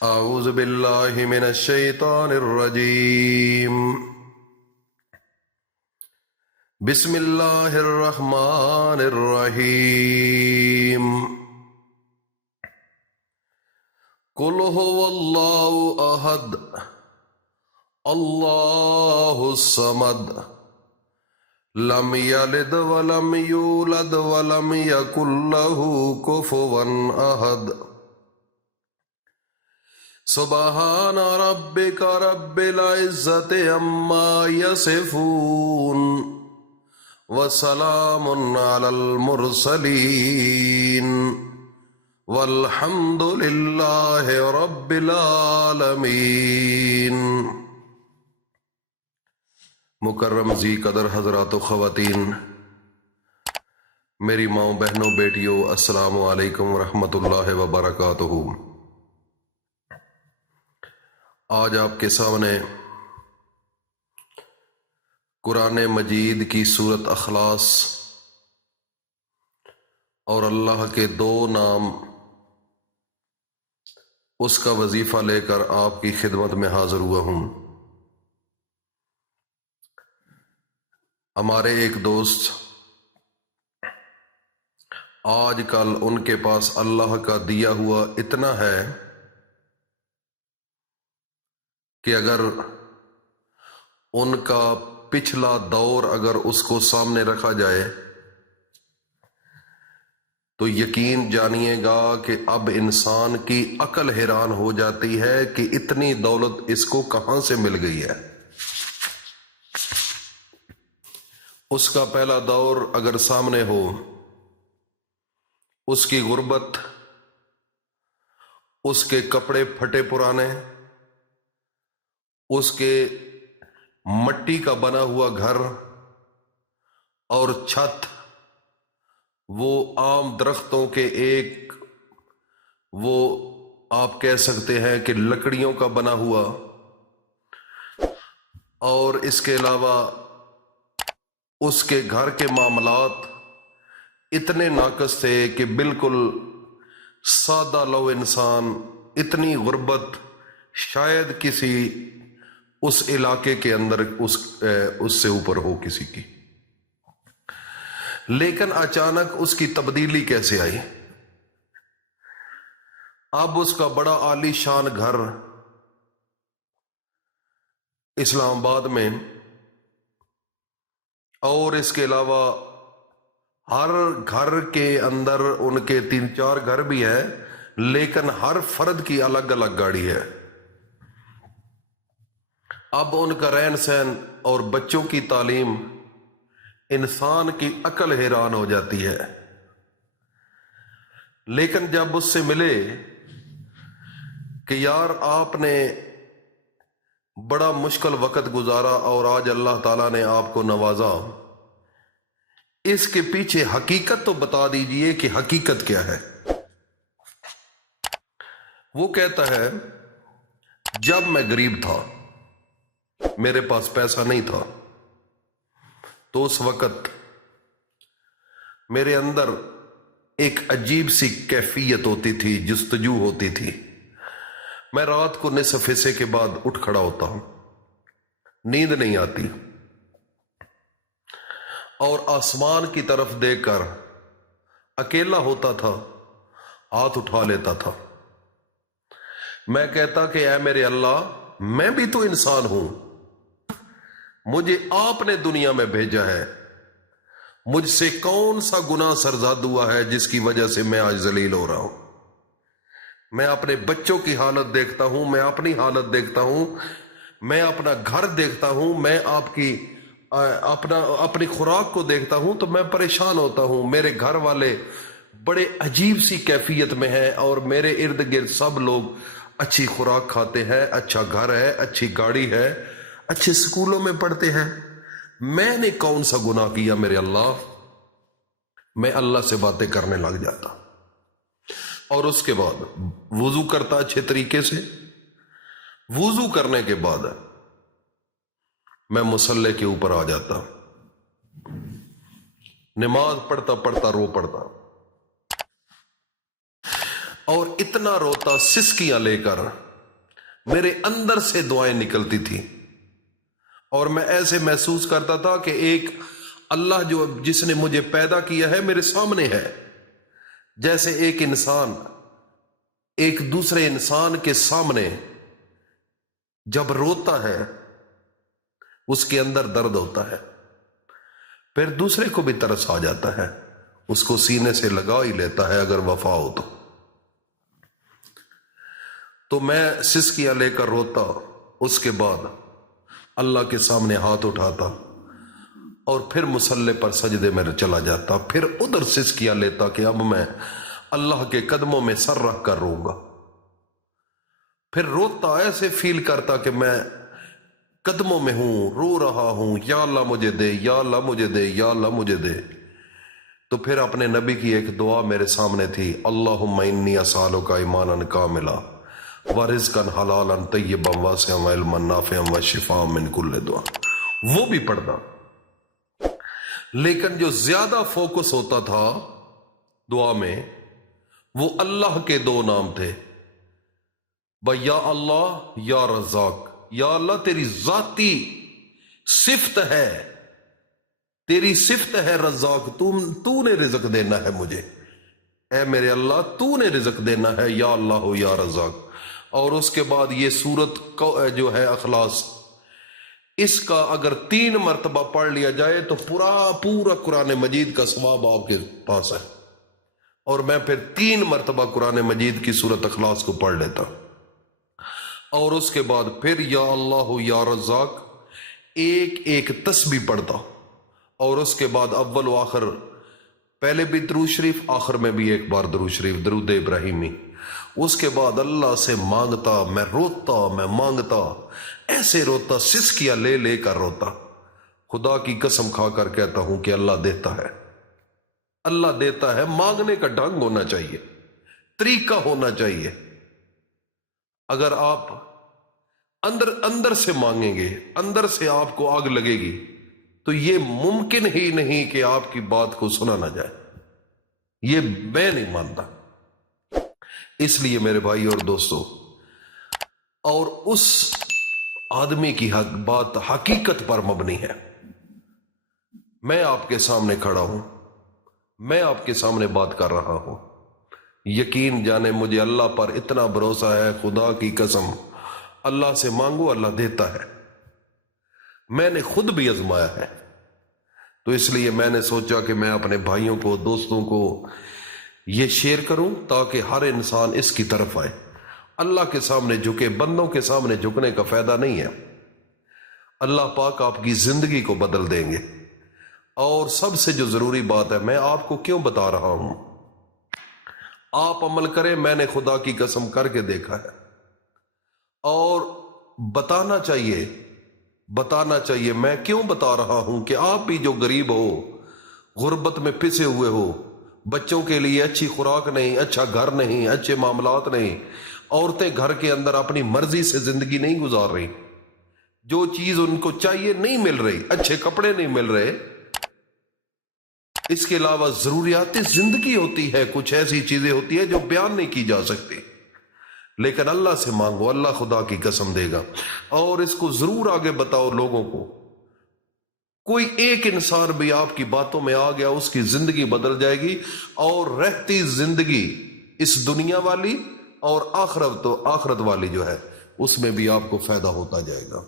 اعوذ باللہ من الشیطان الرجیم بسم اللہ الرحمن الرحیم قل هو اللہ احد اللہ الصمد لم یلد ولم یولد ولم یکن لہ کفوا احد سبحان ربک رب العزت عما یصفون وسلام علی المرسلین والحمد للہ رب العالمین۔ مکرم ذی قدر حضرات و خواتین، میری ماؤں بہنوں بیٹیوں، السلام علیکم ورحمۃ اللہ وبرکاتہ۔ آج آپ کے سامنے قرآن مجید کی سورت اخلاص اور اللہ کے دو نام، اس کا وظیفہ لے کر آپ کی خدمت میں حاضر ہوا ہوں۔ ہمارے ایک دوست آج کل ان کے پاس اللہ کا دیا ہوا اتنا ہے کہ اگر ان کا پچھلا دور اگر اس کو سامنے رکھا جائے تو یقین جانیے گا کہ اب انسان کی عقل حیران ہو جاتی ہے کہ اتنی دولت اس کو کہاں سے مل گئی ہے۔ اس کا پہلا دور اگر سامنے ہو، اس کی غربت، اس کے کپڑے پھٹے پرانے، اس کے مٹی کا بنا ہوا گھر اور چھت وہ عام درختوں کے ایک، وہ آپ کہہ سکتے ہیں کہ لکڑیوں کا بنا ہوا، اور اس کے علاوہ اس کے گھر کے معاملات اتنے ناقص تھے کہ بالکل سادہ لو انسان، اتنی غربت شاید کسی اس علاقے کے اندر اس سے اوپر ہو کسی کی۔ لیکن اچانک اس کی تبدیلی کیسے آئی؟ اب اس کا بڑا عالی شان گھر اسلام آباد میں، اور اس کے علاوہ ہر گھر کے اندر ان کے 3-4 گھر بھی ہیں، لیکن ہر فرد کی الگ الگ گاڑی ہے۔ اب ان کا رہن سہن اور بچوں کی تعلیم، انسان کی عقل حیران ہو جاتی ہے۔ لیکن جب اس سے ملے کہ یار آپ نے بڑا مشکل وقت گزارا اور آج اللہ تعالیٰ نے آپ کو نوازا، اس کے پیچھے حقیقت تو بتا دیجئے کہ حقیقت کیا ہے۔ وہ کہتا ہے جب میں غریب تھا، میرے پاس پیسہ نہیں تھا، تو اس وقت میرے اندر ایک عجیب سی کیفیت ہوتی تھی، جستجو ہوتی تھی۔ میں رات کو نصف حصے کے بعد اٹھ کھڑا ہوتا ہوں، نیند نہیں آتی، اور آسمان کی طرف دیکھ کر اکیلا ہوتا تھا، ہاتھ اٹھا لیتا تھا۔ میں کہتا کہ اے میرے اللہ، میں بھی تو انسان ہوں، مجھے آپ نے دنیا میں بھیجا ہے، مجھ سے کون سا گناہ سرزاد ہوا ہے جس کی وجہ سے میں آج ذلیل ہو رہا ہوں۔ میں اپنے بچوں کی حالت دیکھتا ہوں، میں اپنی حالت دیکھتا ہوں، میں اپنا گھر دیکھتا ہوں، میں اپنی خوراک کو دیکھتا ہوں تو میں پریشان ہوتا ہوں۔ میرے گھر والے بڑے عجیب سی کیفیت میں ہیں، اور میرے ارد گرد سب لوگ اچھی خوراک کھاتے ہیں، اچھا گھر ہے، اچھی گاڑی ہے، اچھے سکولوں میں پڑھتے ہیں۔ میں نے کون سا گناہ کیا میرے اللہ؟ میں اللہ سے باتیں کرنے لگ جاتا، اور اس کے بعد وضو کرتا اچھے طریقے سے۔ وضو کرنے کے بعد میں مصلی کے اوپر آ جاتا، نماز پڑھتا پڑھتا رو پڑتا، اور اتنا روتا سسکیاں لے کر میرے اندر سے دعائیں نکلتی تھی اور میں ایسے محسوس کرتا تھا کہ ایک اللہ جس نے مجھے پیدا کیا ہے میرے سامنے ہے. جیسے ایک انسان ایک دوسرے انسان کے سامنے جب روتا ہے اس کے اندر درد ہوتا ہے، پھر دوسرے کو بھی ترس آ جاتا ہے، اس کو سینے سے لگا ہی لیتا ہے اگر وفا ہو تو میں سسکیاں لے کر روتا، اس کے بعد اللہ کے سامنے ہاتھ اٹھاتا اور پھر مصلی پر سجدے میں چلا جاتا، پھر ادھر سسکیاں لیتا کہ اب میں اللہ کے قدموں میں سر رکھ کر روں گا. پھر روتا ایسے فیل کرتا کہ میں قدموں میں ہوں، رو رہا ہوں، یا اللہ مجھے دے، یا اللہ مجھے دے، یا اللہ مجھے دے. تو پھر اپنے نبی کی ایک دعا میرے سامنے تھی، اللہم انی اسالک ایمانا کاملا ورزقا حلالا طیبا واسعا وعلما نافعا وشفاء من کل داء، وہ بھی پڑھنا. لیکن جو زیادہ فوکس ہوتا تھا دعا میں وہ اللہ کے دو نام تھے، یا اللہ یا رزاق. یا اللہ تیری ذاتی صفت ہے، تیری صفت ہے رزاق، تو نے رزق دینا ہے مجھے، اے میرے اللہ تو نے رزق دینا ہے، یا اللہ ہو یا رزاق. اور اس کے بعد یہ سورت جو ہے اخلاص، اس کا اگر 3 مرتبہ پڑھ لیا جائے تو پورا قرآن مجید کا ثواب آپ کے پاس ہے. اور میں پھر 3 مرتبہ قرآن مجید کی سورت اخلاص کو پڑھ لیتا، اور اس کے بعد پھر یا اللہ یا رزاق ایک تسبیح پڑھتا، اور اس کے بعد اول و آخر، پہلے بھی درود شریف، آخر میں بھی ایک بار درود شریف، درود ابراہیمی. اس کے بعد اللہ سے مانگتا، میں روتا، میں مانگتا، ایسے روتا، سسکیاں لے لے کر روتا. خدا کی قسم کھا کر کہتا ہوں کہ اللہ دیتا ہے، اللہ دیتا ہے. مانگنے کا ڈھنگ ہونا چاہیے، طریقہ ہونا چاہیے. اگر آپ اندر سے مانگیں گے، اندر سے آپ کو آگ لگے گی، تو یہ ممکن ہی نہیں کہ آپ کی بات کو سنا نہ جائے. یہ میں نہیں مانتا. اس لیے میرے بھائی اور دوستو، اور اس آدمی کی بات حقیقت پر مبنی ہے. میں آپ کے سامنے کھڑا ہوں، میں آپ کے سامنے بات کر رہا ہوں. یقین جانے مجھے اللہ پر اتنا بھروسہ ہے، خدا کی قسم، اللہ سے مانگو اللہ دیتا ہے. میں نے خود بھی آزمایا ہے. تو اس لیے میں نے سوچا کہ میں اپنے بھائیوں کو، دوستوں کو یہ شیئر کروں تاکہ ہر انسان اس کی طرف آئے. اللہ کے سامنے جھکے، بندوں کے سامنے جھکنے کا فائدہ نہیں ہے. اللہ پاک آپ کی زندگی کو بدل دیں گے. اور سب سے جو ضروری بات ہے، میں آپ کو کیوں بتا رہا ہوں، آپ عمل کریں. میں نے خدا کی قسم کر کے دیکھا ہے، اور بتانا چاہیے. میں کیوں بتا رہا ہوں کہ آپ بھی جو غریب ہو، غربت میں پھنسے ہوئے ہو، بچوں کے لیے اچھی خوراک نہیں، اچھا گھر نہیں، اچھے معاملات نہیں، عورتیں گھر کے اندر اپنی مرضی سے زندگی نہیں گزار رہی، جو چیز ان کو چاہیے نہیں مل رہی، اچھے کپڑے نہیں مل رہے. اس کے علاوہ ضروریات زندگی ہوتی ہے، کچھ ایسی چیزیں ہوتی ہیں جو بیان نہیں کی جا سکتی. لیکن اللہ سے مانگو، اللہ خدا کی قسم دے گا. اور اس کو ضرور آگے بتاؤ لوگوں کو. کوئی ایک انسان بھی آپ کی باتوں میں آ گیا، اس کی زندگی بدل جائے گی، اور رہتی زندگی اس دنیا والی اور آخرت والی جو ہے، اس میں بھی آپ کو فائدہ ہوتا جائے گا.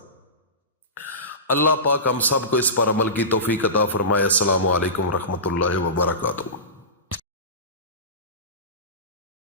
اللہ پاک ہم سب کو اس پر عمل کی توفیق عطا فرمائے. السلام علیکم ورحمۃ اللہ وبرکاتہ.